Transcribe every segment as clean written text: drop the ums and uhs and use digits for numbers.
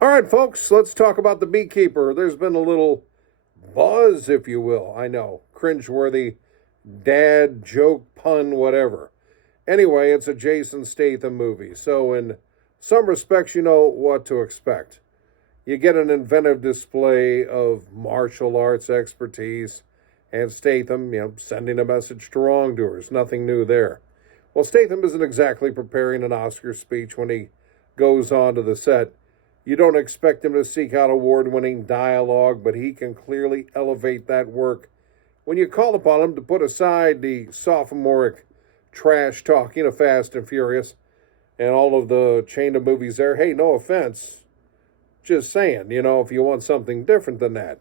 All right, folks, let's talk about the Beekeeper. There's been a little buzz, if you will. I know, cringeworthy dad joke, pun, whatever. Anyway, it's a Jason Statham movie, so in some respects, you know what to expect. You get an inventive display of martial arts expertise and Statham, sending a message to wrongdoers. Nothing new there. Well, Statham isn't exactly preparing an Oscar speech when he goes onto the set. You don't expect him to seek out award winning dialogue, but he can clearly elevate that work when you call upon him to put aside the sophomoric trash talking of Fast and Furious and all of the chain of movies there. Hey, no offense. Just saying, if you want something different than that.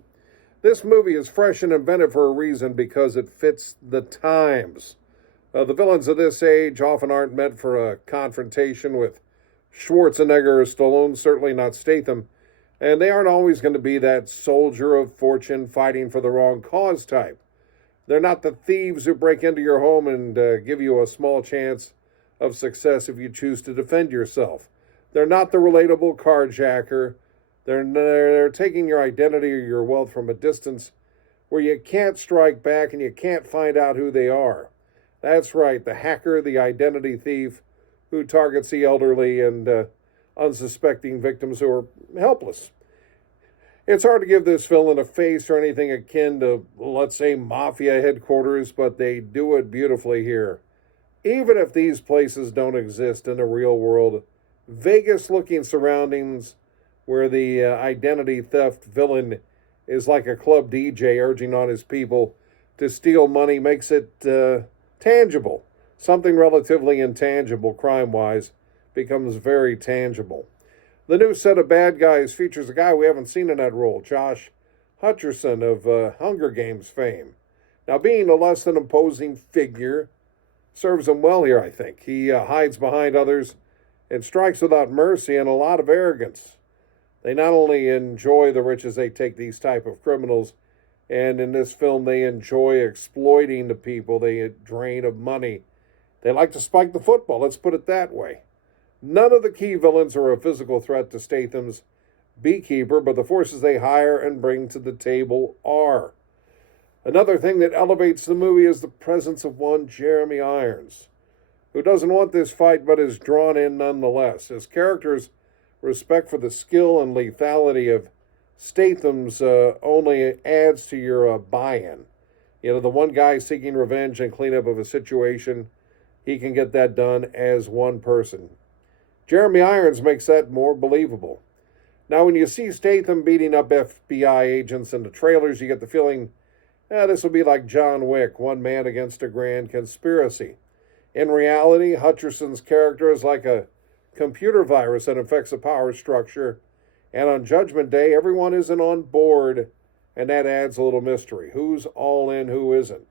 This movie is fresh and inventive for a reason because it fits the times. The villains of this age often aren't meant for a confrontation with Schwarzenegger or Stallone, certainly not Statham, and they aren't always going to be that soldier of fortune fighting for the wrong cause type. They're not the thieves who break into your home and give you a small chance of success if you choose to defend yourself. They're not the relatable carjacker. They're taking your identity or your wealth from a distance where you can't strike back and you can't find out who they are. That's right, the hacker, the identity thief who targets the elderly and unsuspecting victims who are helpless. It's hard to give this villain a face or anything akin to, let's say, mafia headquarters, but they do it beautifully here. Even if these places don't exist in the real world, Vegas-looking surroundings where the identity theft villain is like a club DJ urging on his people to steal money makes it tangible. Something relatively intangible crime-wise becomes very tangible. The new set of bad guys features a guy we haven't seen in that role, Josh Hutcherson of Hunger Games fame. Now, being a less than imposing figure serves him well here, I think. He hides behind others and strikes without mercy and a lot of arrogance. They not only enjoy the riches they take these type of criminals, and in this film they enjoy exploiting the people they drain of money. They like to spike the football, let's put it that way. None of the key villains are a physical threat to Statham's Beekeeper, but the forces they hire and bring to the table are. Another thing that elevates the movie is the presence of one Jeremy Irons, who doesn't want this fight but is drawn in nonetheless. His character's respect for the skill and lethality of Statham's only adds to your buy-in. The one guy seeking revenge and cleanup of a situation, he can get that done as one person. Jeremy Irons makes that more believable. Now, when you see Statham beating up FBI agents in the trailers, you get the feeling, this will be like John Wick, one man against a grand conspiracy. In reality, Hutcherson's character is like a computer virus that infects a power structure, and on Judgment Day, everyone isn't on board, and that adds a little mystery. Who's all in, who isn't?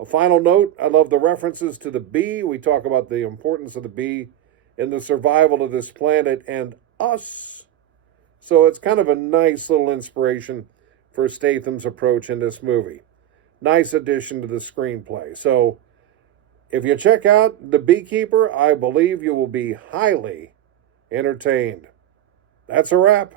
A final note, I love the references to the bee. We talk about the importance of the bee in the survival of this planet and us. So it's kind of a nice little inspiration for Statham's approach in this movie. Nice addition to the screenplay. So if you check out The Beekeeper, I believe you will be highly entertained. That's a wrap.